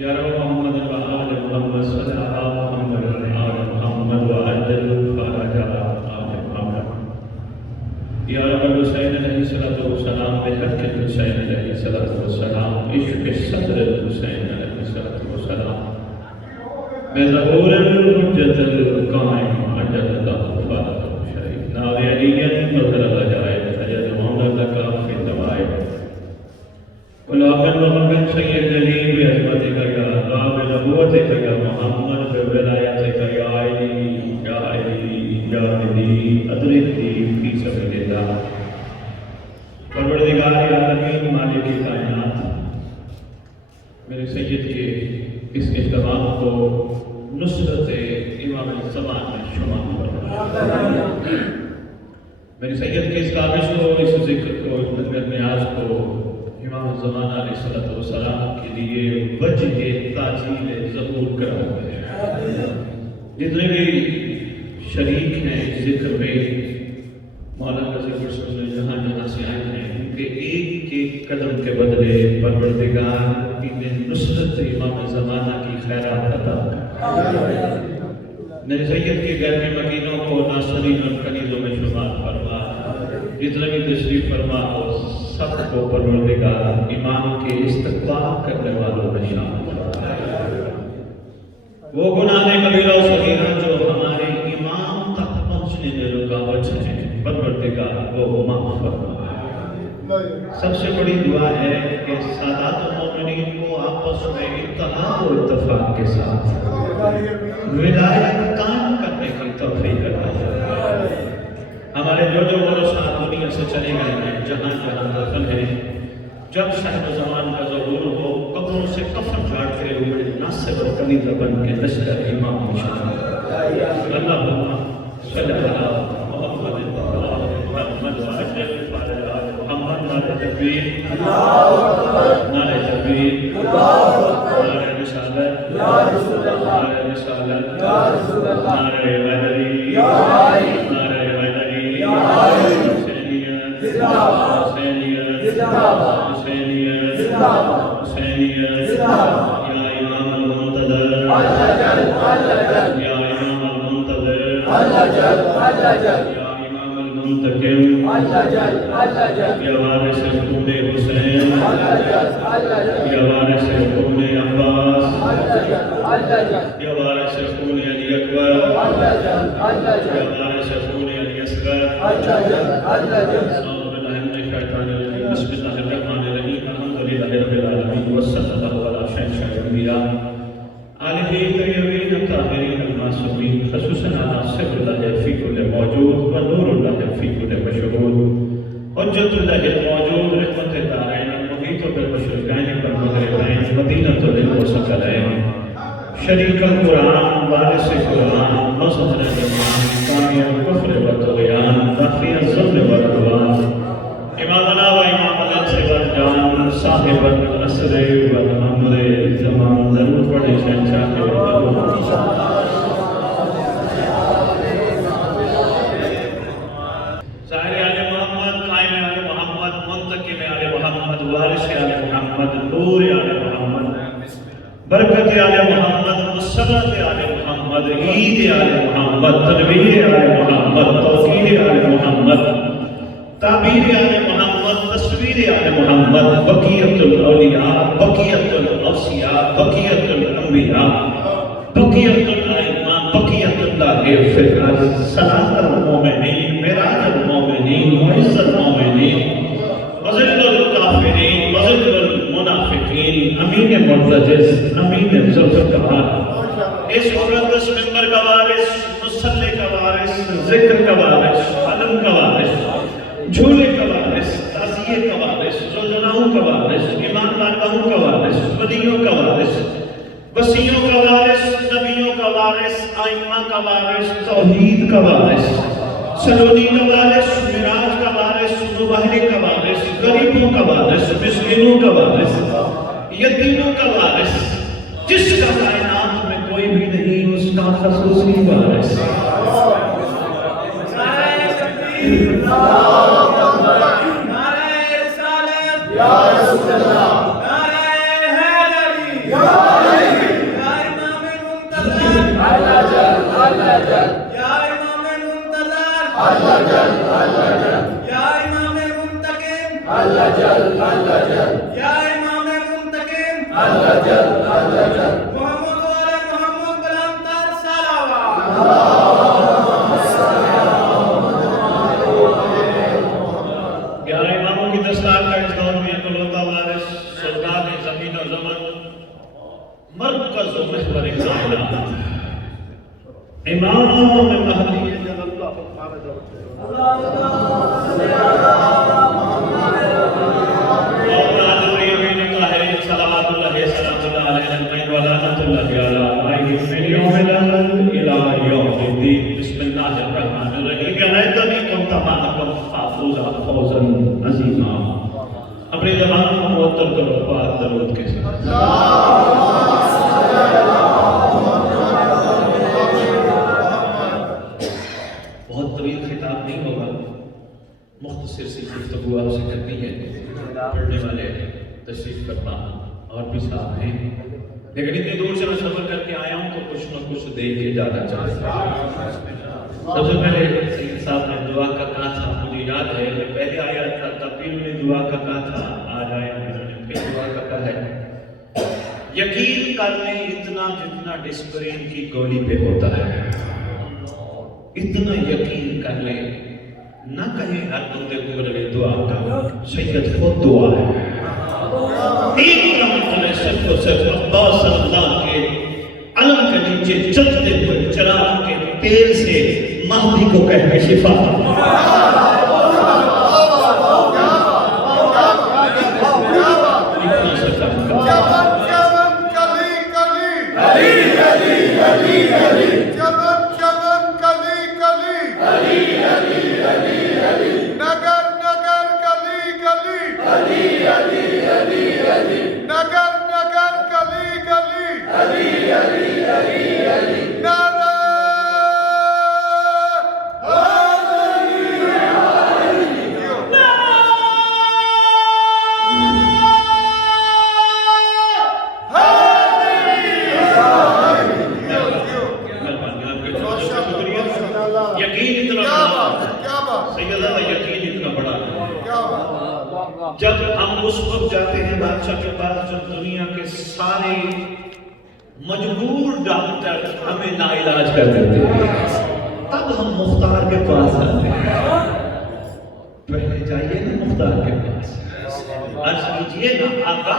یا رب محمد و آل محمد صلی اللہ محمد و آل محمد و عجل فرج آل محمد. یا رب حسین علیہ السلام بحق حسین علیہ السلام عشق صدر حسین علیہ السلام بظہور الحجت القائم عجل اللہ فرج شریف ناوی علیین مظہر العجائب حجد محمد لکا فی دوائب ولاقن وقبن سید جلیل بعظمتک یا اللہ بنبوتک یا محمد بولایتک یا علی یا علی یا علی ادرکتی فی سبیل اللہ. پروردگار عالمین مالک کائنات میرے سید کے اس اجتماع کو نصرت امام الزمان میں شمار فرمائے. میرے سید کے اس کابش کو اس ذکر کو اس مدر نیاز کو امام الزمان علیہ السلام کے لیے وجہ تاجیل ظہور کرا ہے. جتنے بھی شریک ہیں اس ذکر میں مولانا ذکر سننے جہاں جہاں سے آئے ہیں ان کے ایک ایک قدم کے بدلے پروردگار انہیں نصرت امام زمانہ کی خیرات عطا کر. میرے سید کے گھر میں مکینوں کو ناصرین اور کنیزوں میں شمار فرما. جتنے بھی تشریف فرما ہو سب کو پروردگار امام کے استقبال کرنے والوں میں شامل فرما. وہ گناہ کبیرہ و صغیرہ جو ہمارے امام تک پہنچنے میں رکاوٹ ہیں پروردگار وہ معاف فرما. سب سے بڑی دعا ہے کہ سادات مومنین کو آپس میں اتحاد و اتفاق کے ساتھ ولایت قائم کرنے کی توفیق عطا فرما. ہمارے جو ورثہ دنیا سے چلے گئے ہیں جہاں جہاں دفن ہیں جب صاحب زمان کا ظہور ہو قبروں سے کفن کاٹتے ہوئے ناصر و کنیز بن کے لشکر امام شامل. اللہم صلی اللہ محمد محمد وعجل محمد نعرہ تکبیر نعرہ تکبیر نعرہ رسالت نعرہ رسالت نعرہ حیدری نعرہ حیدری حسینیت حسینیت حسینیت حسینیت یا امام المنتظر یا امام المنتظر یا امام المنتقم یا وارث خون حسین یا وارث خون عباس یا وارث خون علی اکبر یا وارث خون علی اصغر. بسم اللہ الرحمن الرحیم الحمدللہ رب العالمین وصلی اللہ علی شہنشاہ الانبیاء آلہ طیبین الطاہرین المعصومین خصوصاً علی سر اللہ فی کل موجود و نور اللہ فی کل مشہود حجت اللہ الموجود رحمت دارین المحیط بالمشرقین والمغربین مدینۃ للمثقلین شریک القرآن وارث قرآن مظہر ایمان قامی الکفر والطغیان دافع الظلم والعدوان امامنا و امام الانس والجان صاحب العصر والامر زمان ضرور پڑھے شہنشاہ کے ظاہر آل محمد قائم آل محمد منتقم آل محمد وارث آل محمد نور آل محمد برکت آل محمد مسرت آل محمد عید آل محمد تنویر آل محمد توقیر آل محمد تعبیر آل محمد تصویر آل محمد بقیت الاولیاء بقیت الاوصیاء بقیت الانبیاء بقیت الائمہ بقیت اللہ فی الارض صلاۃ المومنین معراج المومنین معز المومنین وذل الکافرین وذل المنافقین امین مرتجز امین ذوالفقار اس مقدس منبر کا وارث مصلی کا وارث ذکر کا وارث، علم کا وارث، جھولے کا وارث، تعزیے کا وارث، زلزلاؤں کا وارث، ایمان بارگاہوں کا وارث، بدیوں کا وارث، وصیوں کا وارث، نبیوں کا وارث، آئمہ کا وارث، توحید کا وارث، سلونی کا وارث، معراج کا وارث، مباہرے کا وارث، غریبوں کا وارث، مسکینوں کا وارث، یتیموں کا وارث، جس کا کائنات میں کوئی بھی نہیں اس کا خصوصی وارث۔ مرکز و محور کائنات امام مہدی جل اللہ فرج بسم اللہ الرحمن الرحیم یا لیتنی کنت معکم فافوزا فوزا عظیما۔ اپنی زبان کو معطر کرو پاک درود کے ساتھ۔ بہت طویل خطاب نہیں ہوگا، مختصر سی گفتگو آپ سے کرنی ہے۔ پڑھنے والے تشریف فرما اور بھی صاحب ہیں، لیکن اتنی دور سے میں سفر کر کے آیا ہوں تو کچھ نہ کچھ دیکھ کے جانا چاہتا ہوں۔ سب سے پہلے سید صاحب نے دعا کا کہا تھا، مجھے یاد ہے کہ پہلے آیا تھا تقریر میں دعا کا کہا تھا، آج آیا پھر دعا کا کہا ہے۔ یقین کر لیں اتنا جتنا ڈسپرین کی گولی پہ ہوتا ہے، اتنا یقین کر لیں، نہ کہیں ہر بندے کو لگے دعا کا، سید خود دعا ہے۔ ایک رحمت نے صرف اور صرف عباس صلی اللہ کے علم کے نیچے چلتے ہوئے چراغ کے تیل سے مہدی کو کہہ کے شفا جب ہم اس وقت جاتے ہیں بادشاہ کے پاس جب دنیا کے سارے مجبور ڈاکٹر ہمیں ناعلاج کر دیتے ہیں، تب ہم مختار کے پاس آتے ہیں۔ پہلے جائیے نا مختار کے پاس، عرض کیجئے نا آقا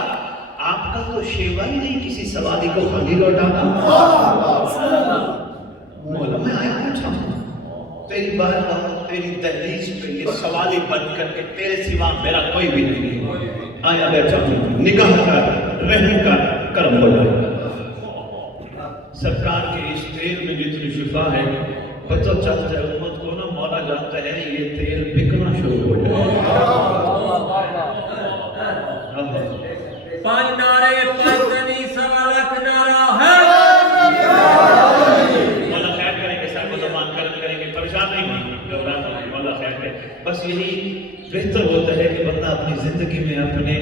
آپ کا تو شیوا ہی نہیں کسی سواری کو خالی لوٹانا۔ مولا میں آیا پوچھا تیری بارگاہ تیری دہلیز پہ یہ سوالی بن کر کے تیرے سوا میرا کوئی بھی نہیں، آیا بیٹھا نگاہ کر رحم کر کرم ہو جائے۔ سرکار کے اس تیل میں جتنی شفا ہے پتہ چلتا ہے امت کو نا، مولا جانتا ہے یہ تیل بکنا شروع ہو جائے۔ پانچ نعرے پنجتنی سوا لاکھ نعرہ ہے۔ مولا خیر کریں گے، سر کو زمان کریں گے، پریشان نہیں ہوئی گھبرانا نہیں، مولا خیر کریں۔ بس یہی بہتر ہوتا ہے کہ بندہ اپنی زندگی میں اپنے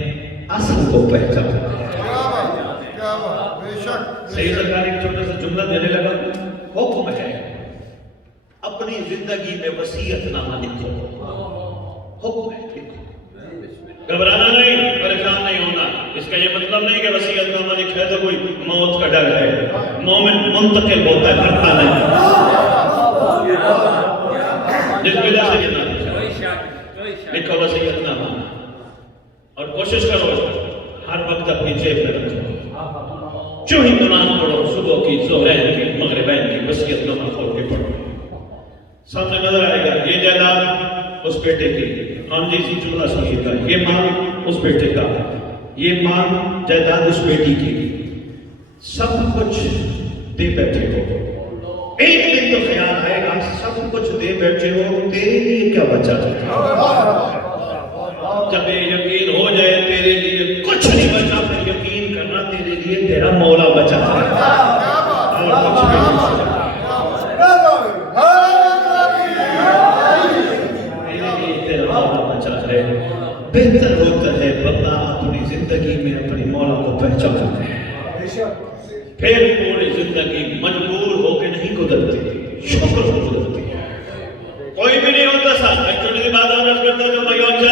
اصل کو پہچانے۔ صحیح سرکار ایک چھوٹا سا جملہ دینے لگا، حکم ہے اپنی زندگی میں وصیت نامہ لکھو، حکم ہے لکھو، گھبرانا نہیں، پریشان نہیں ہونا۔ اس کا یہ مطلب نہیں کہ وصیت نامہ لکھا ہے تو کوئی موت کا ڈر ہے، مومن منتقل ہوتا ہے، مرتا نہیں۔ جس وجہ سے یہ نہ لکھو وصیت نامہ، اور کوشش کرو ہر وقت اپنی جیب میں رکھو، جو ہی نماز پڑھو، صبح کی، ظہرین کی، مغربین کی، وصیت نامہ کھول کے پڑھو۔ سامنے نظر آئے گا یہ جائیداد اس بیٹے کی، ہم جی جملہ سنیے گا، یہ مال اس بیٹے کا، یہ مال جائیداد اس بیٹی کی، سب کچھ دے بیٹھے ہو، ایک دن تو خیال آئے گا سب کچھ دے بیٹھے ہو، تیرے لیے کیا بچا جائے؟ جب یہ یقین ہو جائے تیرے لیے کچھ نہیں بچا، پھر یقین کرنا تیرے لیے تیرا مولا بچا ہے اور کچھ نہیں بچا۔ بہتر ہوتا ہے بندہ اپنی زندگی میں اپنی مولا کو پہچانا ہے، پھر پوری زندگی مجبور ہو کے نہیں گزرتی، شکر ہو گزرتی ہے۔ کوئی بھی نہیں ہوتا ساتھ ایک چھوٹی سی بات عرض کرتا ہے جو بھائی اور جی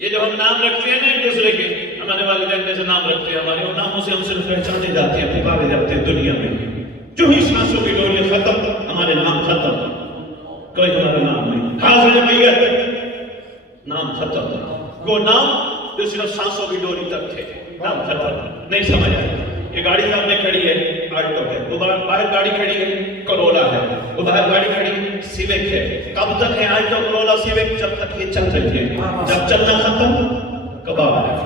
یہ جو ہم نام رکھتے ہیں نا ایک دوسرے کے، ہمارے والدین جیسے نام رکھتے ہیں، ہمارے ان ناموں سے ہم صرف پہچانے جاتے ہیں، پکارے جاتے ہیں دنیا میں، جو ہی سانسوں کی ڈوری ختم ہمارے نام ختم، کوئی ہمارا نام نہیں، حاضر میت نام ختم، وہ نام جو صرف سانسوں کی ڈوری تک تھے، نام ختم، نہیں سمجھ آئے۔ یہ گاڑی سامنے کھڑی ہے آلٹو ہے، وہ باہر گاڑی کھڑی ہے کرولا ہے، وہ باہر گاڑی کھڑی ہے سیوک ہے، کب تک ہے آلٹو کرولا سیوک؟ جب تک یہ چل رہی ہے، جب چلنا ختم کباب ہے۔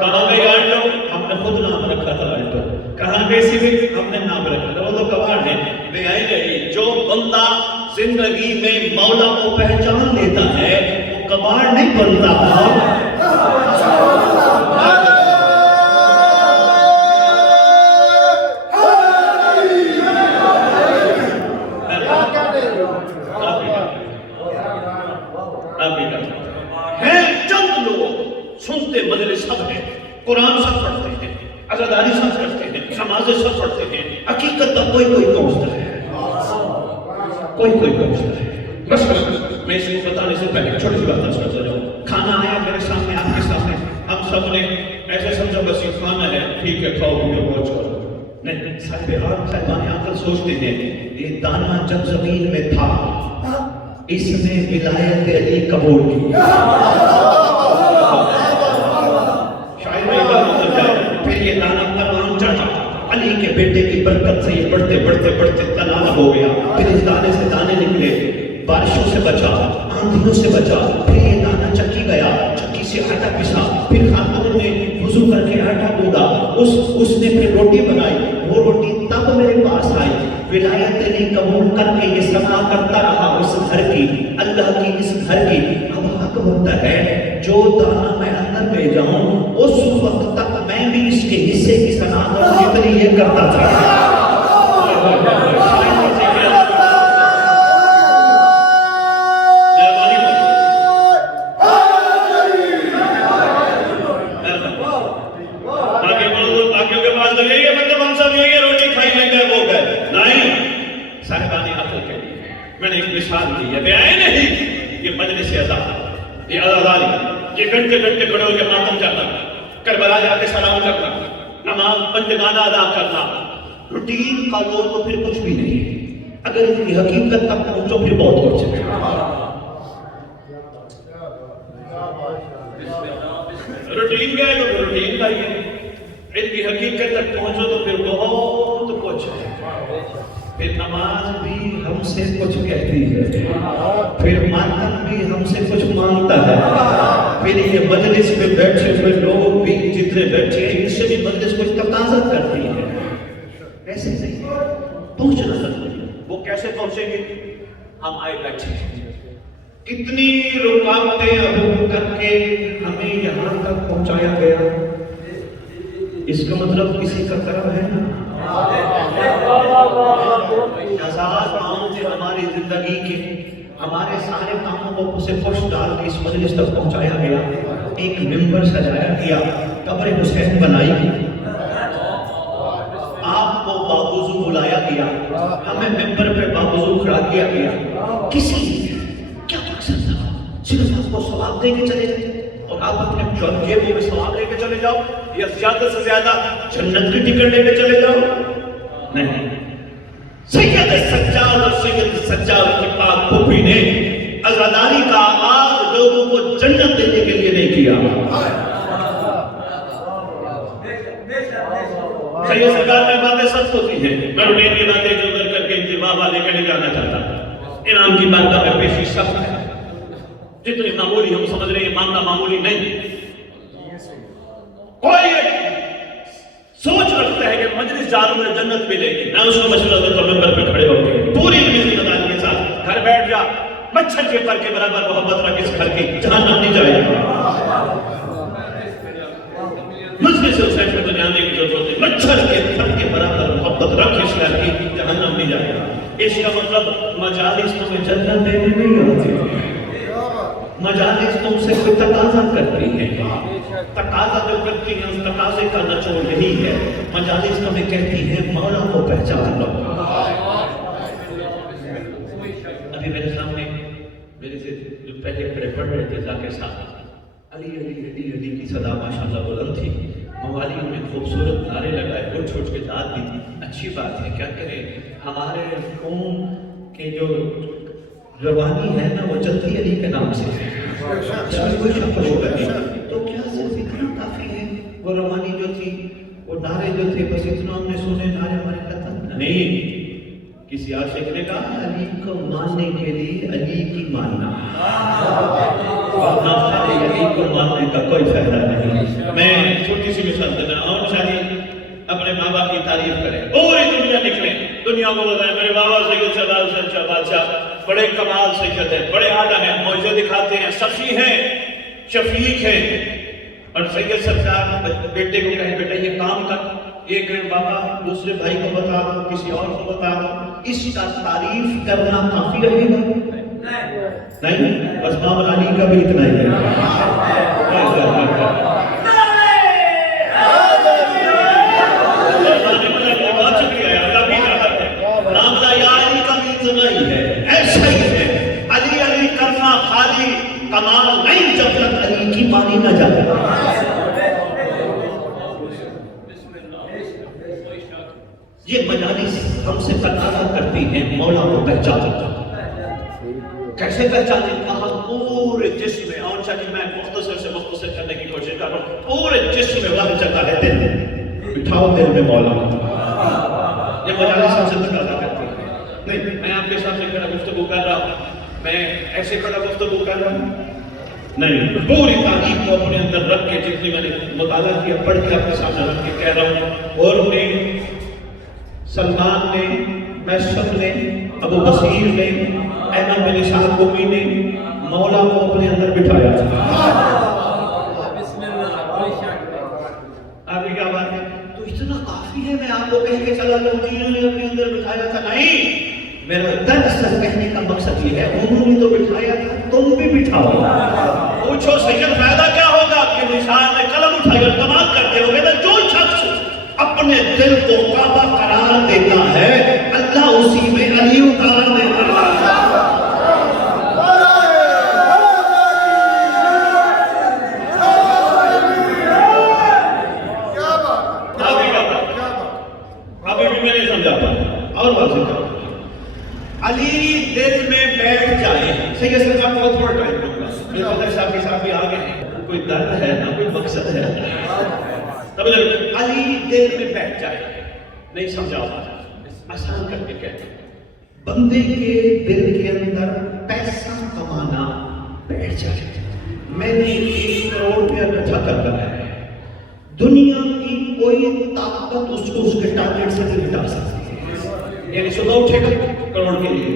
کہاں گئی آلٹو؟ ہم نے خود نام رکھا تھا آلٹو، کہاں گئی سیوک؟ ہم نے نام رکھا تھا، وہ تو کباڑ ہے، بے آئی گئی۔ جو بندہ زندگی میں مولا کو پہچان لیتا ہے وہ کباڑ نہیں بنتا۔ چند لوگ سنتے مجلس سب ہیں، قرآن سب پڑھتے ہیں، عزاداری سب کرتے ہیں، نمازیں سب پڑھتے ہیں، حقیقت تک کوئی پہنچتا ہے، کوئی پہنچتا ہے۔ بس میں اس کو بتانے سے پہلے چھوٹی سی بات کرتا جاؤں۔ کھانا آیا میرے سامنے، آپ کے سامنے، ہم سب نے ایسے سمجھا بس یہ کھانا ہے، ٹھیک ہے کھاؤ پیو موج کرو، نہیں، صاحبان عقل سوچتے ہیں یہ دانہ جب زمین میں تھا اس نے ولایت علی قبول کی، شاید میں بات ہوتا جائے، پھر یہ دانہ تمام چڑھا، علی کے بیٹے کی برکت سے یہ بڑھتے بڑھتے بڑھتے تلال ہو گیا، پھر اس دانے سے دانے نکلے، بارشوں سے بچا، آندھیوں سے بچا، پھر یہ دانہ چکی گیا، چکی سے آٹا پسا، پھر خاتون نے وضو کر کے آٹا گوندا، اس نے پھر روٹی بنائی، وہ روٹی تب میرے پاس آئی، ولایت علی قبول کر کے یہ سما کرتا رہا اس گھر کی، اللہ کی اس گھر کی۔ اب حق ہوتا ہے جو دانہ میں اندر لے جاؤں اس وقت تک میں بھی اس کے حصے کی صنعت اور جتنی یہ کرتا تھا۔ میں نے ایک مثال دی ہے، بیائی نہیں، یہ مجلس ادا، یہ عزاداری، یہ گھنٹے گھنٹے کھڑے ہو کے ماتم کرنا، کربلا جا کے سلام کرنا، نماز پنجگانہ ادا کرنا، روٹین کا لو تو پھر کچھ بھی نہیں، اگر ان کی حقیقت تک پہنچو پھر بہت کچھ ہے۔ روٹین کیا ہے تو پھر روٹین کا ہی ہے، ان کی حقیقت تک پہنچو تو پھر بہت کچھ ہے۔ پھر نماز بھی ہم سے کچھ کہتی ہے، پھر ماتم بھی ہم سے کچھ مانگتا ہے، پھر یہ مجلس میں بیٹھے ہوئے لوگ بھی جتنے بیٹھے ہیں ان سے بھی مجلس کچھ تقاضا کرتی ہے، ایسے نہیں پہنچنا ضروری ہے۔ وہ کیسے پہنچیں گے؟ ہم آئے بیٹھے ہیں، کتنی رکاوٹیں عبور کر کے ہمیں یہاں تک پہنچایا گیا، اس کا مطلب کسی کا کرم ہے نا۔ ہزار کام تھے ہماری زندگی کے، ہمارے سارے کاموں کو اسے خوش ڈال کے اس مجلس تک پہنچایا گیا، ایک ممبر سجایا گیا، قبر حسین بنائی گئی، آپ کو باوضو بلایا گیا، ہمیں ممبر پہ باوضو کھڑا کیا گیا، کسی کیا مقصد تھا؟ صرف آپ کو ثواب دے کے چلے جائیں اور آپ اپنے جیبوں میں ثواب لے کے چلے جاؤ، یا زیادہ سے زیادہ جنت کی ٹکٹ لے کے چلے جاؤ؟ نہیں، سید سجاد اور سید سجاد کی پاک پھوپھی نے عزاداری کا آغاز لوگوں کو جنت دینے کے لیے نہیں کیا۔ سید سرکار میں باتیں سچ ہوتی ہیں، میں روٹین کی باتیں ادھر کر کے کی واہ لے کے نہیں جانا چاہتا. امام کی بارگاہ میں پیشی سخت ہے. جتنی معمولی ہم سمجھ رہے ہیں ماننا معمولی نہیں. کوئی سوچ رکھتا ہے کہ مجلس جاروں میں جنت ملے گی، میں اس کو مشورہ دیتا ہوں ممبر پہ کھڑے ہو کے پوری ذمہ داری کے ساتھ گھر بیٹھ جا، مچھر کے پر کے برابر محبت رکھ اس گھر کی، جہنم نہیں جائے گا. مجلس حسین میں دنیا آنے کی ضرورت ہے، مچھر کے پر کے برابر محبت رکھ اس گھر کی، جہنم نہیں جائے گا. اس کا مطلب مجالس تمہیں جنت دینے نہیں ہوتی، مجالس تم سے کوئی تقاضا کرتی ہے. تقاضا جو کرتی ہے اس تقاضے کا نچوڑ یہی ہے. مجالس تمہیں کہتی ہے مولا کو پہچان لو. ابھی میرے سامنے میرے سے جو پہلے کھڑے پڑھ رہے تھے ذاکر صاحب، علی علی علی علی کی صدا ماشاءاللہ بلند تھی. موالیوں نے خوبصورت نعرے لگائے، اٹھ اٹھ کے داد دی. اچھی بات ہے، کیا کریں، ہمارے قوم کے جو روانی ہے نا وہ چلتی علی کے نام سے، اس میں کوئی شک ہوگا. تو کیا صرف اتنا کافی ہے؟ وہ روانی جو تھی، وہ نعرے جو تھے، بس اتنا ہم نے سنے نعرے ہمارے ختم نہیں. کسی عاشق نے کہا علی کو ماننے کے لیے علی کی ماننا، ورنہ خالی علی کو ماننے کا کوئی فائدہ نہیں. میں چھوٹی سی مثال دینا ہوں. شاہی اپنے ماں باپ کی تعریف کریں، پوری دنیا نکلے، دنیا کو بتائیں میرے بابا سید سردار حسین شاہ بادشاہ بڑے کمال سید ہیں، بڑے اعلیٰ ہیں، معجزے دکھاتے ہیں، سخی ہیں، شفیق ہیں. اور سید سرکار بیٹے کو کہیں بیٹا یہ کام کر، ایک کہیں بابا دوسرے بھائی کو بتا دو، کسی اور کو بتا دو. اس کا تعریف کرنا کافی رہے گا؟ نہیں، بس ماں علی کا بھی اتنا ہی ہے. ایسا ہی ہے، علی علی کرنا خالی کمال نہیں جب تک علی کی مانی نہ جائے. یہ مجالس ہم سے تقاضا کرتی ہیں مولا کو پہچانو. کیسے پہچانے؟ کہا پورے جسم میں، اور چاہیے میں مختصر سے مختصر کرنے کی کوشش کر رہا ہوں، پورے جسم میں وہ جگہ ہے دل میں، بٹھاؤ دل میں مولا. یہ مجالس ہم سے تقاضا کرتی ہے. نہیں، میں آپ کے سامنے کھڑا گفتگو کر رہا ہوں، میں ایسے کھڑا گفتگو کر رہا ہوں نہیں، پوری تاریخ کو اپنے اندر رکھ کے جتنی میں نے مطالعہ کیا پڑھ کے آپ کے سامنے رکھ کے کہہ رہا ہوں. اور نے سلمان نے، میسر نے، ابو بصیر نے، احمد بن اسحاق قمی نے مولا کو اپنے اندر بٹھایا تھا. آگے کیا بات ہے؟ تو اتنا کافی ہے میں آپ کو کہہ کے چلا جاؤں جنہوں نے اپنے اندر بٹھایا تھا. نہیں، میرا درس کہنے کا مقصد یہ ہے انہوں نے تو بٹھایا تھا، تم بھی بٹھاؤ. پوچھو سید فائدہ کیا ہوگا کہ نشان نے قلم اٹھایا کمال کر دیا ہوگا. جو شخص اپنے دل کو کعبہ قرار دیتا ہے اللہ اسی میں علی قرار دیتا ہے. ابھی بھی میں نہیں سمجھا پایا اور واضح کروں. علی دل میں بیٹھ جائے. سید سرکار کو تھوڑا ٹائم دوں گا، میرے قدر صاحب کے ساتھ بھی آگے ہیں، کوئی درد ہے نہ کوئی مقصد ہے. علی دل میں بیٹھ جائے. نہیں سمجھا آسان کر کے کہتے ہیں بندے کے دل کے اندر پیسہ کمانا بیٹھ جائے. میں نے 1 کروڑ روپیہ اکٹھا کرنا ہے، دنیا کی کوئی طاقت اس کو اس کے ٹارگیٹ سے نہیں ہٹا سکتی. یعنی صبح اٹھے گا کروڑ کے لیے،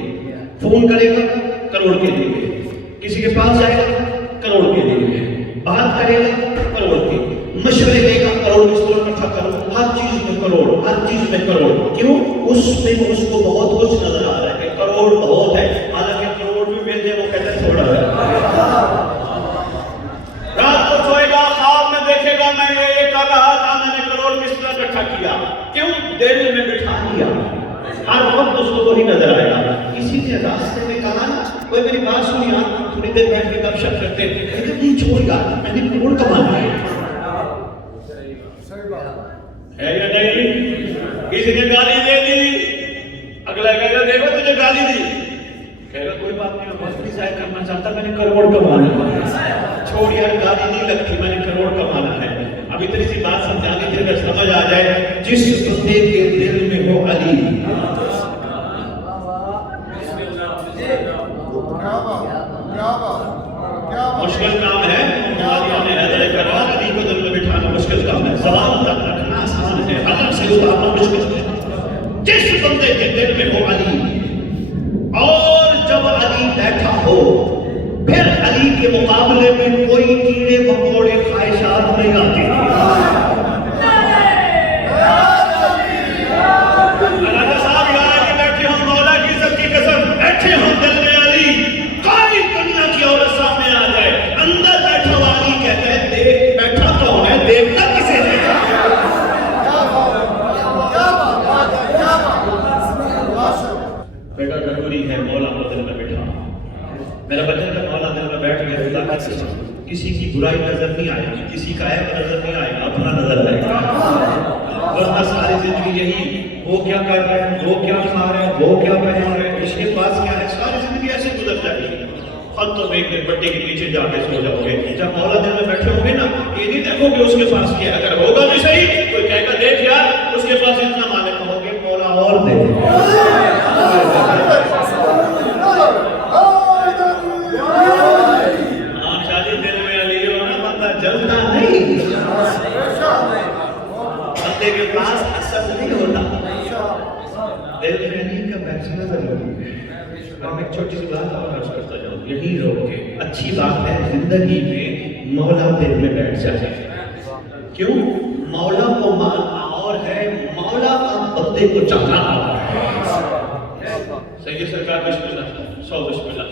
فون کرے گا کروڑ کے لیے، کسی کے پاس جائے گا کروڑ کے لیے، بات کرے گا کروڑ کے، مشورے دے گا کروڑ اس کو اکٹھا کرو، ہر چیز میں کروڑ، ہر چیز میں کروڑ. کیوں؟ اس میں اس کو بہت کچھ نظر آ رہا ہے کہ کروڑ بہت ہے، حالانکہ کروڑ بھی مل جائے وہ کہتے تھوڑا ہے. رات کو سوئے گا خواب میں دیکھے گا میں یہ کر رہا تھا، میں نے کروڑ کس طرح اکٹھا کیا. کیوں؟ دل میں بٹھا لیا، ہر وقت اس کو وہی نظر آئے گا. کسی نے راستے میں کہا نا کوئی میری بات سنی، آپ تھوڑی دیر بیٹھ کے گپ شپ کرتے ہیں، لیکن نہیں چھوڑ گا میں نے کروڑ کمانا ہے یا نہیں. کسی نے گالی دے دی، اگلا کہے گا دیکھو تجھے گالی دی، کہے گا کوئی بات نہیں، وقت بھی ضائع کرنا چاہتا، میں نے کروڑ کمانا ہے. چھوڑ یار گالی نہیں لگتی، میں نے کروڑ کمانا ہے. اب اتنی سی بات سمجھانے کی اگر سمجھ آ جائے، جس بندے کے دل میں ہو علی مشکل کام ہے حیدر کرار علی کو دل میں بٹھانا مشکل کام ہے، زبان تک رکھنا آسان ہے، حلق سے اتارنا مشکل ہے۔ جس بندے کے دل میں ہو علی اور جب علی بیٹھا ہو پھر علی کے مقابلے میں کوئی کیڑے مکوڑے خواہشات نہیں آتے۔ مولانا صاحب یہاں علی بیٹھے ہوں، مولا کی عزت کی قسم بیٹھے ہوں دل میں علی، کوئی دنیا کی عورت سامنے آ جائے اندر بیٹھا ہوا علی کہتا ہے دیکھ بیٹھا کون ہے، دیکھتا کسے دیکھا۔ بیٹا ضروری ہے مولا کو دل میں بیٹھا، میرا بچہ کا مولا دل میں بیٹھ گیا اللہ کا سچ، کسی کی برائی نظر نہیں آئے گی، کسی کا عیب نظر نہیں آئے گا، اپنا نظر آئے گا۔ ورنہ ساری زندگی یہی وہ کیا کر رہے ہیں، وہ کیا کھا رہے ہیں، وہ کیا پہن رہے ہیں، اس کے پاس کیا ہے، ساری زندگی ایسے گزر جائے گی۔ خود تو ایک دن بٹی کے پیچھے جا کے سو جاؤ گے، جب مولا دل میں بیٹھے ہوں گے نا یہ نہیں دیکھو گے اس کے پاس کیا، اگر ہوگا بھی صحیح کوئی کہے گا دیکھ یار اس کے پاس اتنا مالک ہو گے مولا اور دے۔ جلتا نہیں، بندے کے پاس اثر نہیں ہوتا، دل میں علی کا بیٹھنا ضروری ہے۔ اور میں ایک چھوٹی سی بات اور عرض کرتا جاؤں، یہی روک کے اچھی بات ہے زندگی میں مولا دل میں بیٹھ جائے۔ کیوں؟ مولا کو ماننا اور ہے، مولا کا بندے کو چاہنا اور ہے۔ سید سرکار بسم اللہ 100 بسم اللہ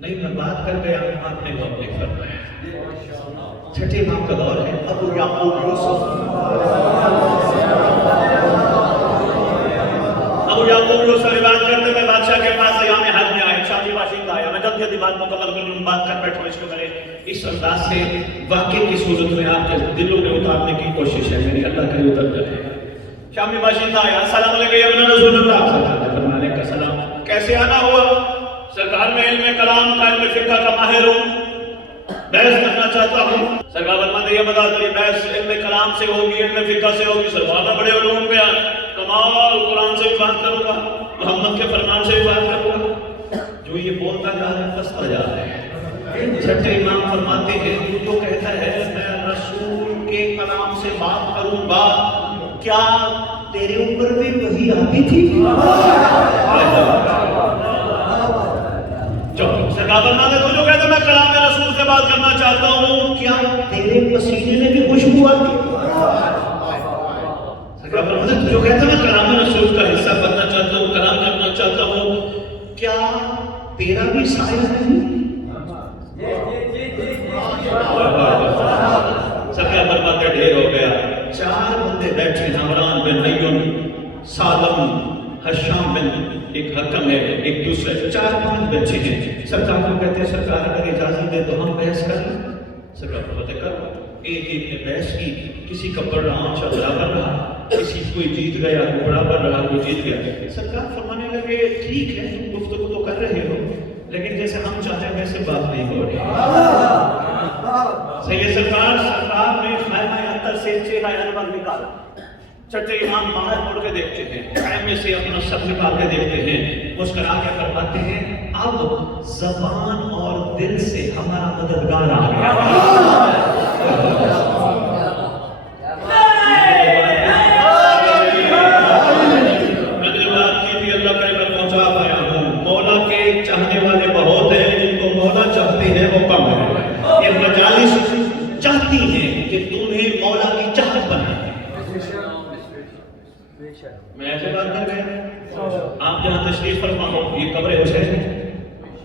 نہیں، میں بات کر گیا آپ نے تو اپنے فرمایا۔ چھٹے امام کا دور ہے، ابو یعقوب یوسف روایت کرتے میں بادشاہ کے پاس ایام حج میں آئے، شامی باشندہ آیا، میں جلدی جلدی بات مکمل کر لوں، بات کر بیٹھو اس کو میرے اس انداز سے واقعے کی صورت میں آپ کے دلوں میں اتارنے کی کوشش ہے میری، اللہ کرے اتر جائے۔ شامی باشندہ آیا، السلام علیکم یا رسول اللہ، فرمانے کا سلام، کیسے آنا ہوا؟ سرکار میں علم کلام کا علم فقہ کا ماہر ہوں، بحث کرنا چاہتا ہوں۔ سرکار فرماتے یہ بتا دیں بحث علم کلام سے ہوگی، علم فقہ سے ہوگی، سرکار میں بڑے علوم پہ کمال قرآن سے بھی بات کروں گا، محمد کے فرمان سے بھی بات کروں گا۔ جو یہ بولتا جا رہا ہے پستا جا رہا ہے۔ چھٹے امام فرماتے ہیں جو کہتا ہے میں رسول کے کلام سے بات کروں گا، کیا تیرے اوپر بھی وحی آتی تھی؟ سرکار فرماتے تو جو کہتا ہے میں کلام رسول سے بات کرنا چاہتا ہوں، کیا تیرے پسینے میں بھی خوشبو آتی؟ سرکار فرماتے تو جو کہتا ہے میں کلام رسول کا حصہ بننا چاہتا ہوں، کلام کرنا چاہتا ہوں، کیا تیرا بھی سائز نہیں؟ سرکار فرماتے ڈھیر ہو گیا، 4 بندے بیٹھے، عمران بن عیون، سالم، حشام بن ایک حکم ہے، ایک دوسرے 4-5 بچے ہیں۔ سرکار کو کہتے ہیں سرکار اگر اجازت دے تو ہم بحث کر لیں۔ سرکار فرماتے کر، ایک نے بحث کی، کسی کا پڑھ رہا آنچہ برابر رہا، کسی کوئی جیت گیا برابر رہا، کوئی جیت گیا۔ سرکار فرمانے لگے ٹھیک ہے تم گفتگو تو کر رہے ہو لیکن جیسے ہم چاہتے ہیں ویسے بات نہیں ہو رہی۔ سید سرکار نے خیمہ اندر سے چہرہ انور نکالا، چھٹے امام باہر مڑ کے دیکھتے ہیں، خیمے سے اپنا سب نکال کے دیکھتے ہیں، مسکرا کے فرماتے ہیں اب زبان اور دل سے ہمارا مددگار آ گیا۔ میں نے جو بات کی تھی اللہ کرے میں پہنچا پایا ہوں۔ مولا کے چاہنے والے بہت ہیں، جن کو مولا چاہتے ہیں وہ کم ہے۔ یہ مجالس چاہتی ہیں کہ تمہیں مولا کی چاہت بنائے۔ میں ایسے بات کر گیا، آپ جہاں تشریف فرما ہو یہ قبر حسین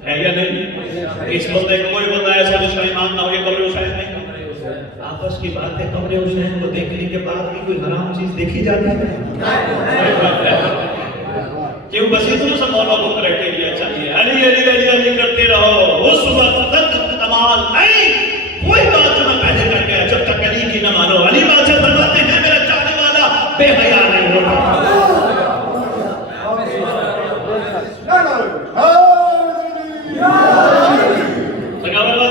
ہے یا نہیں؟ اس بندے کو کوئی بندہ ایسا جس کا ایمان نہ ہو یہ قبر حسین نہیں؟ آپس کی بات ہے، قبر حسین کو دیکھنے کے بعد بھی کوئی حرام چیز دیکھی جاتی ہے؟ کیوں بس اتنا سا مولا کو کرائٹیریا چاہیے، علی علی علی علی کرتے رہو، اس وقت تک کمال نہیں کوئی بات جو میں پہلے کر گیا جب تک علی کی نہ مانو۔ علی بادشاہ فرماتے ہیں میرا چاہنے والا بے حیا نہیں ہوتا۔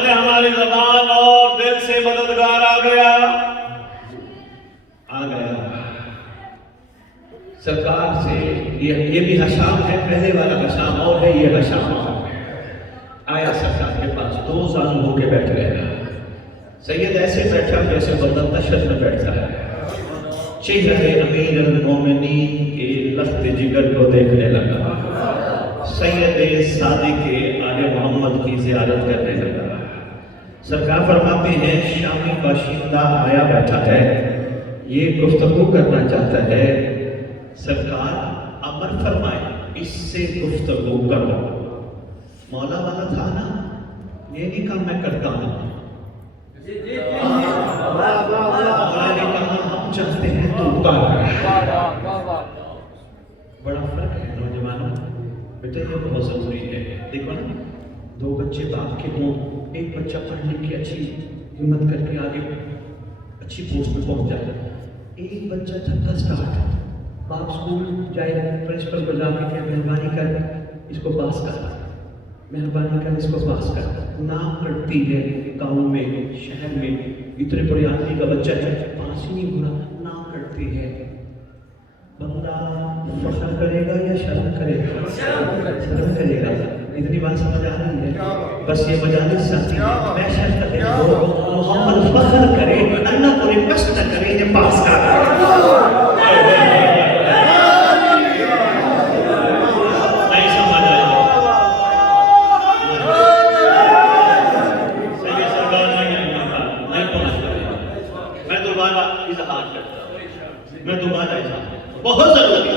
ہماری زبان اور دل سے مددگار آ گیا۔ سرکار سے یہ بھی حشام ہے، پہلے والا حشام اور ہے، یہ حشام آیا سرکار کے پاس، دو زانو ہو کے بیٹھ گئے. سید ایسے بیٹھا جیسے بندہ تشہد میں بیٹھتا ہے، چہرہ امیر المومنین کے لخت جگر کو دیکھنے لگا، سید صادق آل محمد کی زیارت کرنے لگا. سرکار فرماتے ہیں شامی باشندہ آیا بیٹھا ہے، یہ گفتگو کرنا چاہتا ہے، سرکار امر فرمائے اس سے گفتگو کرو. مولا والا تھا نا، یہ نہیں کام میں کرتا ہوں. مولا نے کہا ہم چاہتے ہیں تو کر. بڑا فرق ہے نوجوانوں، بیٹا یہ بہت ضروری ہے. دیکھو نا، دو بچے باپ کے ہوں، ایک بچہ پڑھ لکھ کے اچھی ہمت کر کے آگے اچھی پوسٹ میں پہنچ جائے، ایک بچہ چھٹا سٹارٹ ہے، باپ اسکول جائے، پرنسپل کو جا کے کہ مہربانی کر اس کو پاس کر، مہربانی کر اس کو پاس کر. نام کرتی ہے گاؤں میں، شہر میں، اتنے بڑے آدمی کا بچہ ہے، پاس ہی نہیں ہو رہا، نام کرتی ہے. بندہ فخر کرے گا یا شرم کرے گا؟ شرم کرے گا. اتنی بات سمجھ آ رہی ہے؟ بس یہ مجالس ساتھی ہے، میں شرم کرے محمد فخر کرے، اللہ کو ریکویسٹ نہ کرے یہ پاس کر. نہیں سمجھ آئے صحیح سرکار نہیں پہنچ کرے. میں دوبارہ اظہار کرتا ہوں، میں دوبارہ اظہار بہت ضروری ہے.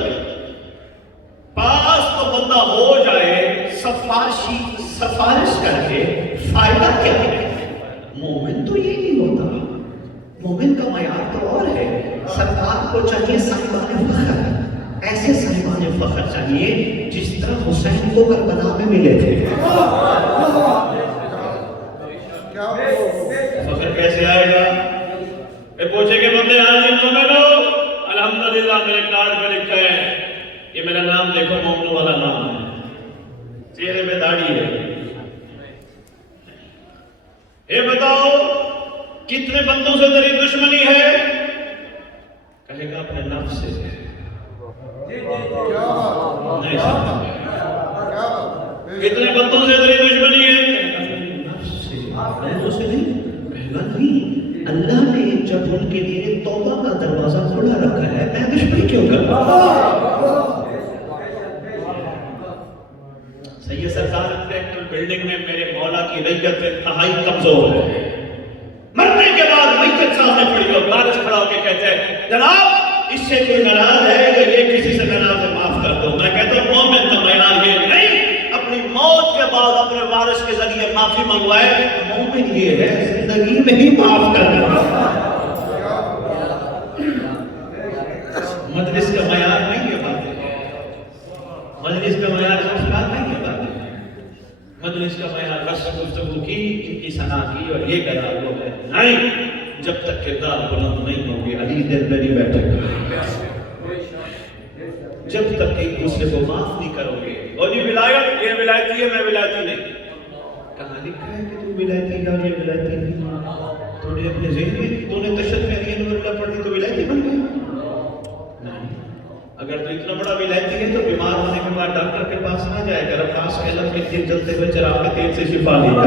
پاس تو بندہ ہو جائے، سفارش کر کے فائدہ کیا ہے؟ مومن تو یہ نہیں ہوتا. مومن کا معیار تو اور ہے. سرکار کو چاہیے صاحبان فخر، ایسے صاحبان فخر چاہیے جس طرح حسین کو کربلا میں ملے تھے. فخر کیسے آئے گا؟ پوچھے کہ بندے آج مومنو، الحمدللہ میرے کارڈ پہ لکھا ہے، یہ میرا نام دیکھو، مومنو والا نام ہے، چہرے پہ داڑھی ہے. یہ بتاؤ کتنے بندوں سے تیری دشمنی ہے؟ کہے گا اپنے نفس سے. نہیں سمجھا. کتنے بندوں سے تیری دشمنی ہے؟ اپنے نفس سے. بندوں سے نہیں، پہلا نہیں. اللہ نے جب ان کے لیے توبہ کا دروازہ کھلا رکھا ہے، میں دشمنی کیوں کرتا ہوں؟ سید سرکار انٹلیکچوئل بلڈنگ میں میرے مولا کی ریت انتہائی کمزور ہے. مرنے کے بعد میت سامنے پڑی اور بارش کھڑا ہو کے کہتے ہیں جناب اس سے کوئی ناراض ہے یا یہ کسی سے ناراض ہے، معاف کر دو. میں کہتا ہوں مومن کا معیار یہ نہیں اپنی موت کے بعد اپنے وارث کے ذریعے معافی منگوائے. مومن یہ ہے زندگی میں ہی معاف کرنا. مجلس کا معیار نہیں ہے بات ہے، مجلس کا معیار سنسکار نہیں ہے بات ہے. مجلس کا معیار بس گفتگو کی، ان کی ثنا کی اور یہ کہا وہ ہے. نہیں، جب تک کردار بلند نہیں ہوگی علی دل میں نہیں بیٹھے گا. جب تک ایک دوسرے کو معاف نہیں کرو گے. اور یہ ولایت، یہ ولایتی ہے، میں ولایتی نہیں. کہاں لکھا ہے کہ تو ولایتی ہے اور یہ ولایتی نہیں؟ تو نے اپنے ذہن میں تو نے تشدد میں علی نور پڑھ دی تو ولایتی بن گئی؟ نہیں. اگر تو اتنا بڑا ولایتی ہے تو بیمار ہونے کے بعد ڈاکٹر کے پاس نہ جائے گا، خاص علم کے تیر جلتے ہوئے چراغ کے تیل سے شفا لے گا.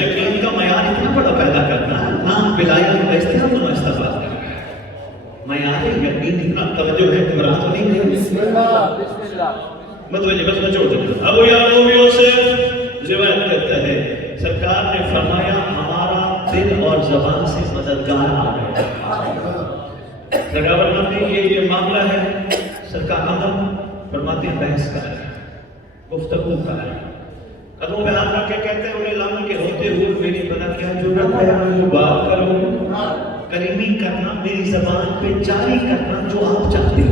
یقین کا معیار اتنا بڑا پیدا کرنا، نام ولایت کا استعمال ہونا استفاد کرنا. معیار یقین اتنا توجہ ہے کہ مراد نہیں ہے. بسم اللہ متوجہ بس میں چھوڑ دیتا. ابو یعقوب یوسف روایت کرتا ہے سرکار نے فرمایا ہمارا دل اور زبان سے مددگار آ گئے. سرکار فرماتے ہیں یہ معاملہ ہے. سرکار فرماتے ہیں بحث کا ہے، گفتگو کا ہے. قدموں پہ ہاتھ رکھ کے کہتے ہیں انہیں لام کے ہوتے ہوئے میری بنا کیا جرات ہے وہ بات کرو، کریمی کرنا، میری زبان پہ جاری کرنا جو آپ چاہتے ہو.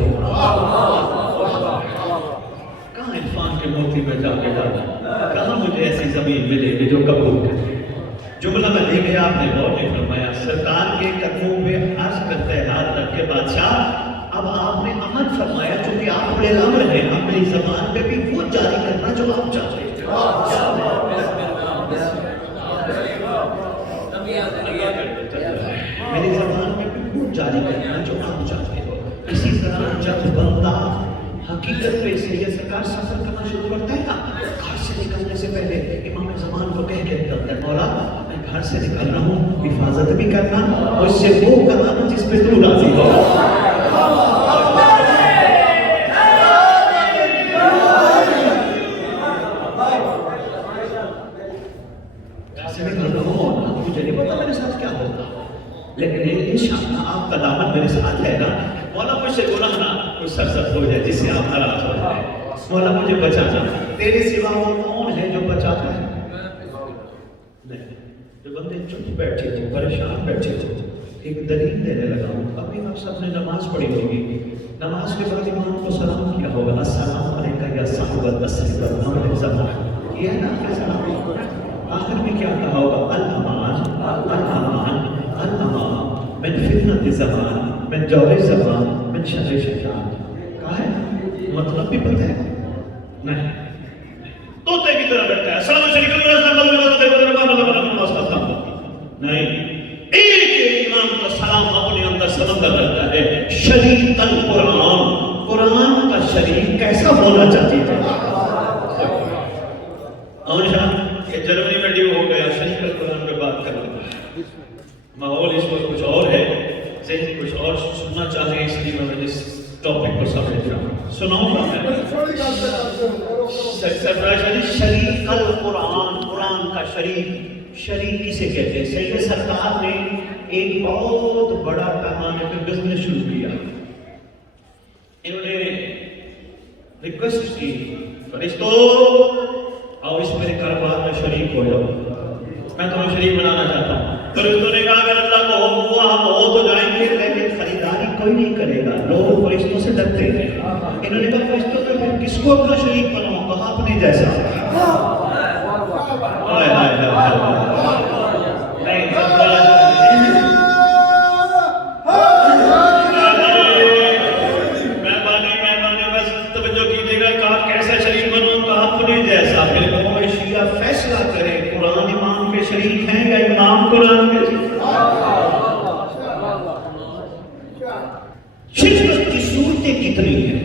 کہاں عرفان کے موتی میں جا کے ڈالا، کہاں مجھے ایسی زمین ملے گی جو قبول کرے. جملہ میں لے گیا، آپ نے غور نہیں فرمایا. سرکار کے قدموں پہ عرض کرتے ہاتھ رکھ کے بادشاہ اب آپ نے امر فرمایا چونکہ آپ بڑے امر ہیں، اب میری زبان پہ بھی وہ جاری کرنا جو آپ چاہتے ہیں. میری زبان میں بھی وہ جاری کرنا جو حقیقت میں سید سرکار سفر کرنا شروع کرتا ہے نا، گھر سے نکلنے سے پہلے امام زمان کو کہہ کے نکلتا ہے، مولا میں گھر سے نکل رہا ہوں، حفاظت بھی کرنا اور اس سے وہ کرانا جس پہ تو راضی ہو۔ مجھے نہیں پتا میرے ساتھ کیا ہوگا، لیکن انشاءاللہ آپ کا دامن میرے ساتھ ہے نا۔ مولا مجھ سے گناہ نہ کوئی سرزد ہو جائے جس سے آپ ناراض ہو جائے، مولا مجھے بچانا، تیرے سوا وہ کون ہے جو بچاتا ہے؟ نہیں، جو بندے چپ بیٹھے تھے، پریشان بیٹھے تھے، ایک دلیل دینے لگا ہوں۔ ابھی آپ سب نے نماز پڑھی ہوگی، نماز کے بعد امام کو سلام کیا ہوگا، السلام علیکم یا صاحب التسلیم محمد زمان، یہ ہے نا سلام۔ آخر میں کیا کہا ہوگا؟ الامان الامان الامان من فتنة زمان، من جور زمان، من شر شیطان۔ کہا ہے؟ مطلب بھی پتہ ہے؟ نہیں، طوطے کی طرح بیٹھتا ہے، السلام علیکم نہیں، ایک امام کا سلام اپنے اندر سمندر رکھتا ہے۔ شریک القرآن، قرآن کا شریک کیسا ہونا چاہتی ہے؟ امن شاہ کہ جرمنی میں ڈیو ہو گیا، شریک القرآن پہ بات کر رہا ہے، ماحول اس وقت کچھ اور ہے، ذہن کچھ اور سننا چاہتے ہیں، اس لیے میں اس ٹاپک کو سمجھ رہا ہوں۔ سناؤں گا میں شریک القرآن، قرآن کا شریک، شریک کسے کہتے ہیں؟ سید سرکار نے ایک بہت بڑا پیمانے پہ بزنس شروع کیا۔ انہوں نے ریکویسٹ کی، فرشتوں اور اس میرے کاروبار میں شریک ہو جاؤ، میں تمہیں شریک بنانا چاہتا ہوں۔ فرشتوں نے کہا اگر اللہ کو حکم ہوا ہم ہو تو جائیں گے، لیکن خریداری کوئی نہیں کرے گا، لوگ فرشتوں سے ڈرتے ہیں۔ انہوں نے کہا فرشتوں تو پھر کس کو اپنا شریک بناؤ؟ کہا اپنے جیسا۔ فیصلہ کرے قرآن امام کے شریک ہیں یا امام قرآن کے شرکت کی صورتیں کتنی ہیں،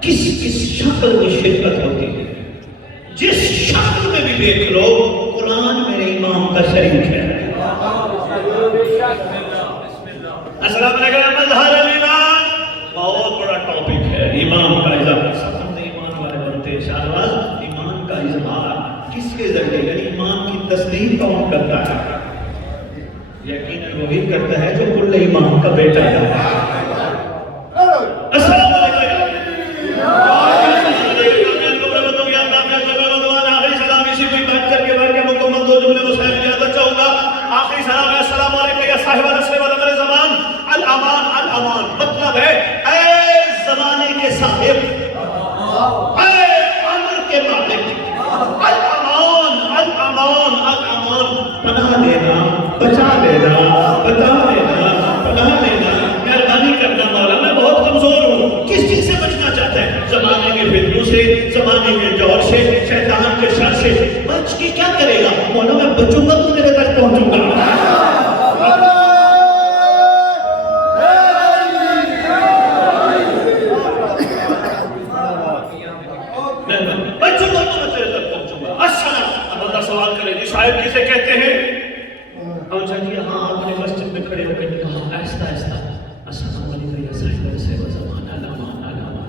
کس کس شکل میں شرکت ہوتی ہے؟ جس شکل میں بھی دیکھ لو قرآن میرے امام کا شریک ہے۔ السلام علیکم مظہر الایمان، بہت بڑا ٹاپک ہے امام کا اظہار۔ سب بندے ایمان والے بنتے ہیں، شاہنواز ایمان کا اظہار کس کے ذریعے؟ یعنی ایمان کی تصدیق کون کرتا ہے؟ یقیناً وہی کرتا ہے جو کل ایمان کا بیٹا ہے۔ السلام علیکم اسی کوئی بات کر کے بات کے مکمل دو جملے میں صاحب اجازت چاہوں گا۔ آخری سلام ہے السلام علیکم یا صاحب الرسول والامر زمان۔ الامان، الامان مطلب ہے اے زمانے کے صاحب، اے امر کے مالک، الامان الامان الامان، پناہ دینا، بچا لینا، بتا دینا، پناہ دینا، مہربانی کرنا مولا میں بہت کمزور ہوں۔ کس چیز سے بچنا چاہتا ہے؟ زمانے کے فتنوں سے، زمانے کے جور سے، شیطان کے شر سے۔ بچ کے کیا کرے گا؟ مولا میں بچوں گا تو میرے تک پہنچوں گا۔ بچوں گا تو میں تیرے تک پہنچوں گا۔ السلام، اب اللہ سوال کرے جی صاحب کسے کہتے ہیں؟ اور جی ہاں آپ نے مسجد میں کھڑے ہو کے کہا آہستہ آہستہ السلام علیکم یا صاحب الرسول والامر الامان الامان۔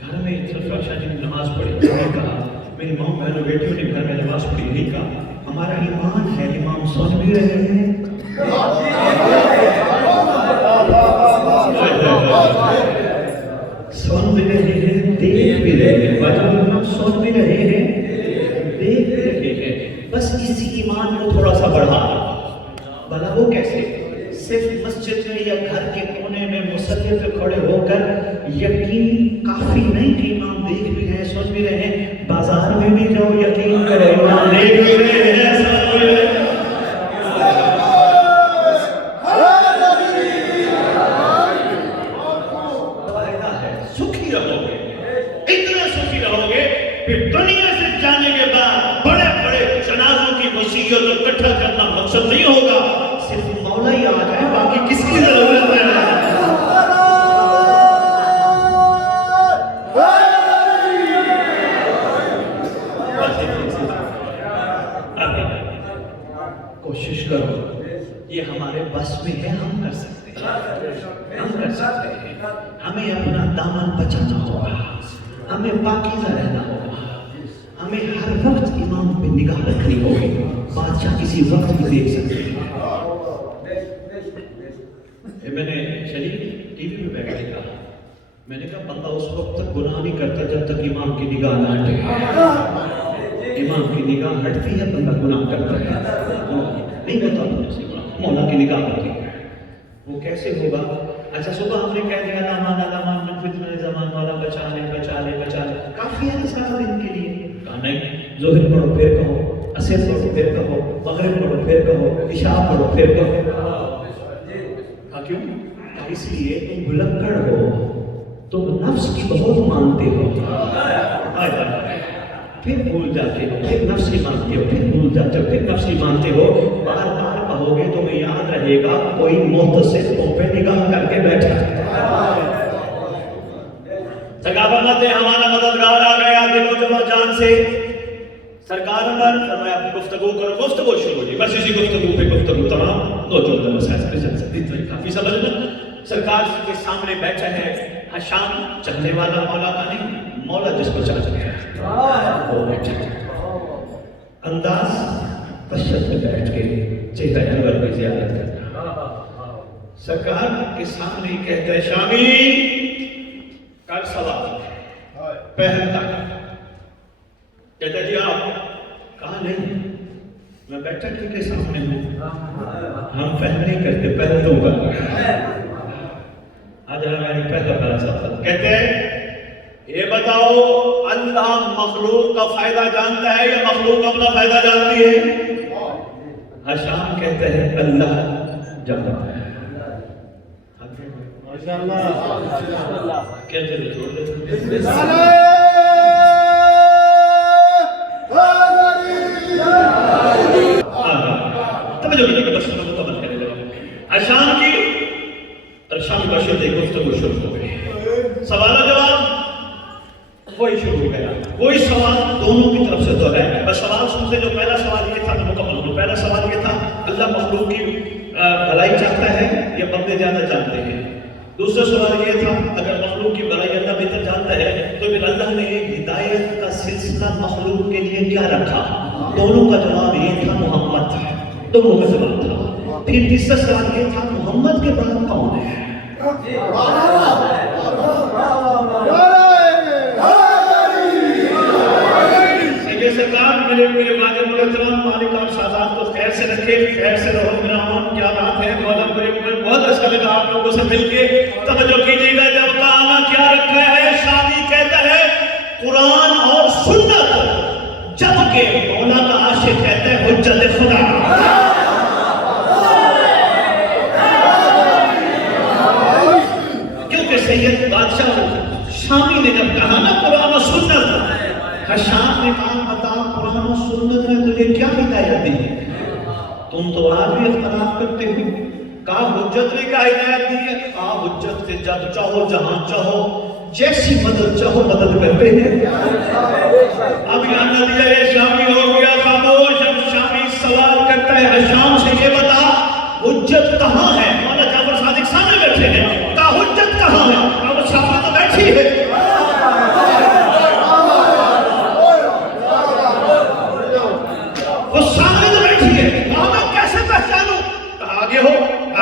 گھر میں شاہ جی نے نماز پڑھی، نہیں کہا، میری ماں بہنوں بیٹیوں نے گھر میں نماز پڑھی، نہیں کہا۔ ہمارا ایمان ہے، امام سن بھی رہے ہیں، سن بھی رہے ہیں، دیکھ بھی رہے ہیں۔ امام سن بھی رہے ہیں، دیکھ بھی رہے ہیں، بس اسی ایمان کو تھوڑا سا بڑھا۔ بھلا وہ کیسے؟ صرف مسجد میں یا گھر کے کونے میں مصلی پہ کھڑے ہو کر یقین کافی نہیں کہ امام دیکھ بھی رہے ہیں، سن بھی رہے ہیں۔ بازار میں بھی جاؤ یقین کرو امام دیکھ بھی رہے ہیں، سن بھی رہے ہیں۔ فائدہ ہے، سکھی رہو گے، اتنا سکھی رہو گے پھر دنیا سے جانے کے بعد بڑے بڑے جنازوں کی وصیت اکٹھا کرنا مقصد نہیں ہوگا، صرف مولا ہی آ جائے، باقی کس کی ضرورت ہے؟ یہ ہمارے بس میں ہے، ہم کر سکتے ہیں، ہم کر سکتے ہیں۔ ہمیں اپنا دامن بچانا ہوگا، ہمیں پاکیزہ رہنا ہوگا، ہمیں ہر وقت امام پہ نگاہ رکھنی ہوگی۔ بادشاہ کسی وقت بھی دیکھ سکتے ہیں۔ میں نے شریف ٹی وی پہ بیٹھ کے کہا، میں نے کہا بندہ اس وقت تک گناہ نہیں کرتا جب تک امام کی نگاہ نہ ہٹے۔ امام کی نگاہ ہٹتی ہے بندہ گناہ کرتا ہے، نہیں ہوتا مولا کی نگاہ ہوتی ہے۔ وہ کیسے ہوگا؟ اچھا صبح ہم نے کہہ دیا لامان لامان من فتنہ زمان والا بچا لے بچا لے بچا لے، کافی ہے سارا دن کے لیے؟ کہا نہیں، ظہر پڑھو پھر کہو، عصر پڑھو پھر کہو، مغرب پڑھو پھر کہو، عشاء پڑھو پھر کہو۔ کہا کیوں؟ کہا اس لیے تم بھلکڑ ہو، تم نفس کی بہت مانتے ہو، پھر بھول جاتے ہو، پھر نفسی مانتے ہو، پھر بھول جاتے ہو، پھر نفسی مانتے ہو۔ بار بار کہو گے تمہیں یاد رہے گا کوئی محتسب تم پہ نگاہ کر کے بیٹھا ہے۔ سرکار فرماتے ہیں ہمارا مددگار آ گیا دل و جمع جان سے۔ سرکار عمر فرمایا گفتگو کرو، گفتگو شروع ہو جی، بس اسی گفتگو پہ گفتگو تمام دو چودہ مسائل پہ چل سکتی ہے، کافی سمجھنا۔ سرکار کے سامنے بیٹھا ہے حشام، چلنے والا مولا کا نہیں، مولا جس کو چاہتے ہیں وہ بیٹھا ہے۔ انداز تشدد میں بیٹھ کے چہرہ انور کی زیارت کرنا۔ سرکار کے سامنے ہی کہتا ہے شامی کر سوال پہنتا کہتا جی آپ کہا نہیں میں بیٹھا کیوں کے سامنے ہوں، ہم پہن نہیں کرتے، پہن دوں گا۔ آج ہماری پہلا پہلا سوال کہتے ہیں یہ بتاؤ اللہ مخلوق کا فائدہ جانتا ہے یا مخلوق اپنا فائدہ جانتی ہے؟ حشام کہتے ہیں اللہ جانتا ہے۔ کہتے ہیں چھوڑ دیتے حشام کی شام بشر ایک گفتگو شروع ہو گئی، سوال و جواب وہی شروع ہو گیا، کوئی سوال دونوں کی طرف سے تو ہے۔ بس سوال سنتے جو پہلا سوال یہ تھا مکمل ہو، پہلا سوال یہ تھا اللہ مخلوق کی بھلائی چاہتا ہے یا بندے زیادہ جانتے ہیں؟ دوسرا سوال یہ تھا اگر مخلوق کی بھلائی اللہ بہتر جانتا ہے تو پھر اللہ نے ہدایت کا سلسلہ مخلوق کے لیے کیا رکھا؟ دونوں کا جواب یہ تھا محمد، دونوں کا جواب تھا۔ پھر تیسرا سوال یہ تھا محمد کے بعد کون ہے؟ سرکار میرے ماجد محترم مالک آپ سادات کو خیر سے رکھے، خیر سے رہو مہربان، کیا بات ہے مولا، میرے بہت اچھا لگا آپ لوگوں سے مل کے۔ توجہ کیجیے گا جب کہاں کیا رکھا ہے، شامی کہتا ہے قرآن اور سنت، جبکہ مولا کا عاشق کہتا ہے حجت خدا۔ کیونکہ سید بادشاہ شامی نے جب کہا نا قرآن اور سنت، حشام نے کہا بتا قرآن و سنت میں تجھے کیا ہدایت دی ہے؟ تم تو آج بھی اختلاف کرتے ہو۔ کہا حجت نے کیا ہدایت دی ہے؟ کہا حجت سے جب چاہو جہاں چاہو جیسی مدد چاہو مدد کرتے ہیں۔ اب یاد دیا یہ شامی ہو گیا خاموش۔ اب شامی سوال کرتا ہے حشام سے یہ بتا حجت کہاں ہے؟ مولا جعفر صادق سامنے بیٹھے ہیں، کہا حجت کہاں ہے؟ کہا وہ شامی تو بیٹھی ہے۔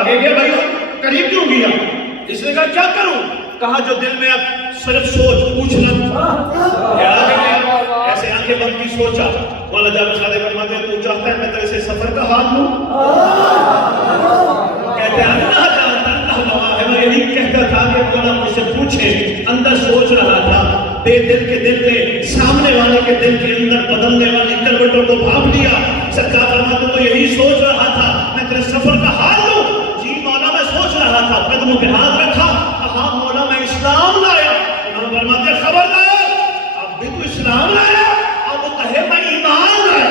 آگے گیا بھائی قریب کیوں گیا؟ اس نے کہا کیا کروں؟ کہا جو دل میں اب صرف سوچ پوچھنا ایسے آنکھیں بند کی سوچا۔ مولا جعفر صادق فرماتے ہیں تو چاہتا ہے میں تیرے سے سفر کا حال لوں؟ کہتے ہیں اللہ جانتا اللہ گواہ ہے، میں یہی کہتا تھا کہ مولا مجھ سے پوچھے۔ اندر سوچ رہا تھا، بے دل کے دل نے سامنے والے کے دل کے اندر بدلنے والی کروٹوں کو بھاپ لیا۔ سرکار فرماتے تو یہی سوچ رہا تھا میں تیرے سفر کا حال لوں؟ جی مولا میں سوچ رہا تھا۔ قدموں پہ ہاتھ رکھا، کہا مولا میں اسلام لایا۔ امام فرماتے خبردار اب بھی تو اسلام لایا، اب وہ کہے میں ایمان لایا۔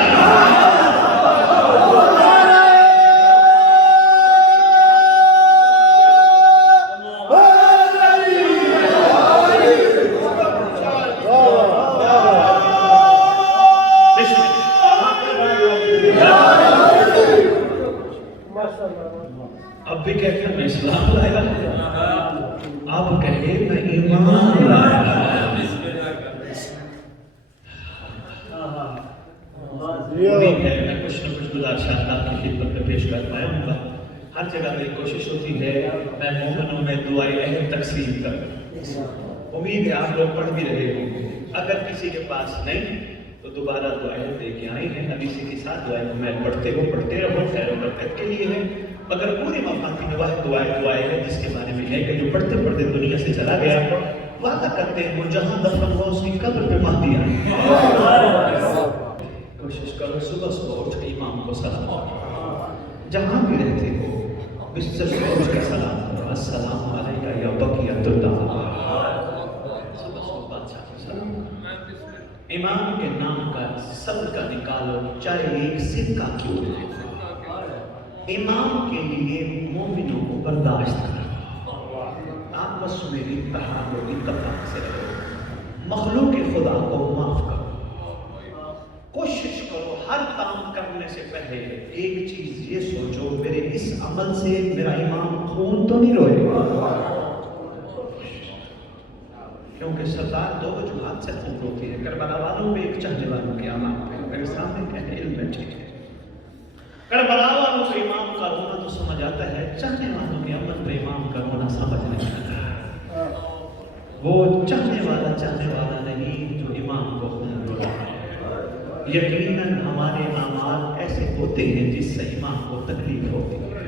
ہر جگہ میری کوشش ہوتی ہے میں مومنوں میں دعائیں اہم تقسیم کروں. امید ہے آپ لوگ پڑھ بھی رہے ہوں گے. اگر کسی کے پاس نہیں تو دوبارہ دعائیں لے کے آئے ہیں. ابھی سے کے ساتھ دعائیں میں پڑھتے رہو خیر و برکت کے لیے ہے. مگر پورے مفاد کی دعائیں ہیں جس کے بارے میں ہے کہ جو پڑھتے پڑھتے دنیا سے چلا گیا وعدہ کرتے ہیں وہ جہاں دفن ہوا اس کی قبر پہ مہدی آئے. کوشش کرو صبح صبح اٹھ کے امام کو سلام کرو. جہاں بھی رہتے ہو بستر سے اٹھ کے سلام کرو. السلام علیکم یا بقیۃ اللہ. صبح صبح بادشاہ کو سلام کرو. امام کے نام کا صدقہ نکالو چاہے ایک سکہ کیوں ہو. امام کے لیے مومنوں کو برداشت کرو. آپس میں اتحاد و اتفاق سے رہو. مخلوق خدا کو معاف کرو. کوشش کرو ہر کام کرنے سے پہلے ایک چیز یہ سوچو میرے اس عمل سے میرا امام خون تو نہیں روئے گا. کیونکہ سردار دو وجوہات سے خون روتی ہے. کربلا والوں پہ ایک چاہنے والوں کے امام پہ. میرے سامنے کہنے علم ہے ٹھیک ہے. کربلا والوں سے امام کا رونا تو سمجھ آتا ہے. چاہنے والوں کے عمل پہ امام کا رونا سمجھ نہیں آتا. وہ چاہنے والا نہیں جو امام کو خون رو رہا ہے. یقیناً ہمارے اعمال ایسے ہوتے ہیں جس سے امام کو تکلیف ہوتی ہے.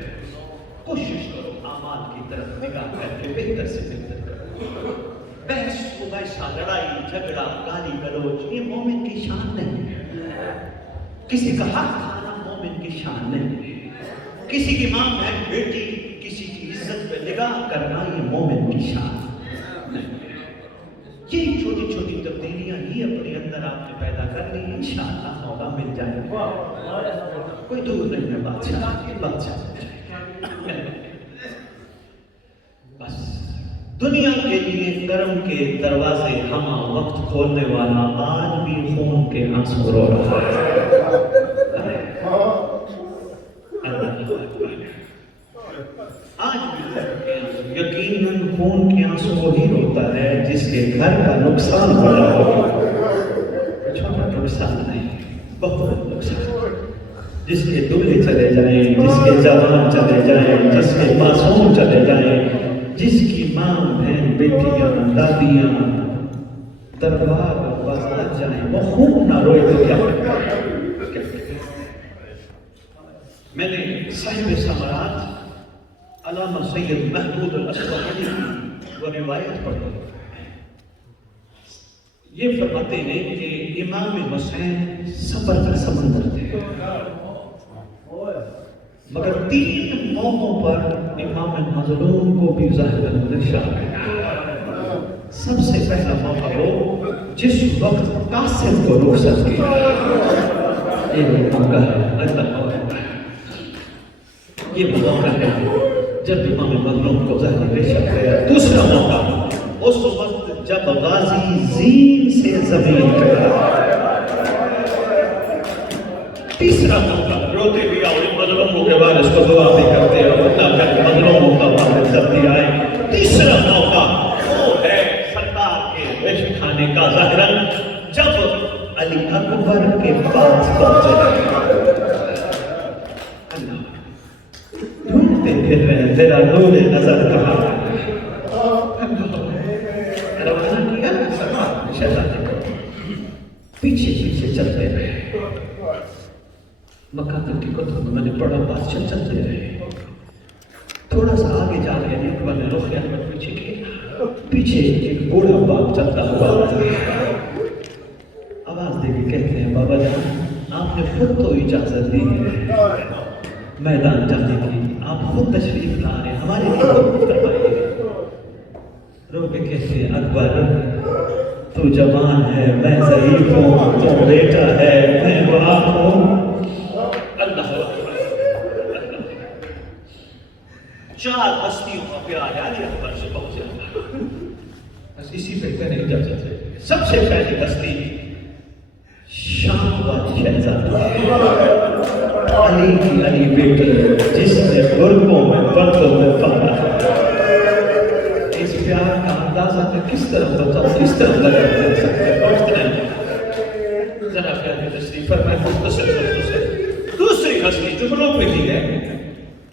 کوشش کرو اعمال کی طرف نگاہ کر کے بہتر سے بہتر کرو. بحث مباحثہ لڑائی جھگڑا گالی گلوچ یہ مومن کی شان نہیں. کسی کا حق کھانا مومن کی شان نہیں. کسی کی ماں بہن بیٹی کسی کی عزت پہ نگاہ کرنا یہ مومن کی شان نہیں. یہ چھوٹی چھوٹی تبدیلیاں ہی اپنے اندر آپ نے پیدا کر لی. انشاءاللہ موقع مل جائے گا. کوئی دور نہیں ہے. بادشاہ بس دنیا کے لیے کرم کے دروازے ہمہ وقت کھولنے والا آج بھی خون کے آنسو رو رہا ہے. آج بھی یقیناً خون کے آنسو وہی روتا ہے جس کے گھر کا نقصان ہو رہا ہو. چھوٹا نقصان نہیں بہت بڑا نقصان. جس کے دولہے چلے جائیں جس کے جوان چلے جائیں جس کے معصوم چلے جائیں جس کی ماں بہن بیٹیاں دادیاں دربار بازار جائیں وہ خون نہ روئے تو کیا کرے. میں نے صاحب ثمرات علامہ سید محمود الاصفہانی کی وہ روایت پڑھی. یہ فرماتے ہیں کہ امام حسین صبر کا سمندر تھے مگر 3 موقعوں پر امام مظلوم کو بھی ظاہر نشہ ہے. سب سے پہلا موقع ہو جس وقت قاسم کو رخصت کی. یہ موقع ہے اللہ یہ موقع ہے جب امام مظلوم کو ظاہر نشہ ہے. دوسرا موقع اس وقت جب غازی زین سے زمین ٹکرا. تیسرا موقع روتے بھی آؤ مظلوموں کے بعد اس کو دعا بھی کرتے ہیں اللہ کا مظلوموں کا وعدہ جلدی آئے. تیسرا موقع وہ ہے سرکار کے رشک کھانے کا ظاہراً جب علی اکبر کے پاس پہنچے. ڈھونڈتے پھر رہے تیرا نور نظر کہاں. روانہ کیا شیطان پیچھے پیچھے چلتے رہے. مکاتب کی کتب میں نے پڑھا بادشاہ چلتے رہے. تھوڑا سا آگے جا کے اکبر نے رخ احمد پیچھے کیا. پیچھے ایک بوڑھا باپ چلتا ہوا آواز دے کے کہتے ہیں بابا جان آپ نے خود تو اجازت دی ہے میدان جانے کی. آپ خود تشریف لا رہے ہمارے لیے خود کروائیے. رو کے کہتے ہیں اکبر تو جوان ہے میں ضعیف ہوں تو بیٹا ہے میں باپ ہوں. چار ہستیوں کا پیار علی اکبر سے بہت زیادہ. بس اسی پہ کہنے کی اجازت ہے. سب سے پہلی ہستی شام والی شہزادی علی کی علی بیٹی جس نے برقوں میں برتوں میں پالا. اس پیار کا اندازہ میں کس طرح بتاؤں کس طرح لگا جا سکتا ہے. ذرا پیاری تشریف فرمائے مختصر. دوسری ہستی جملوں پہ ہی ہے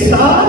7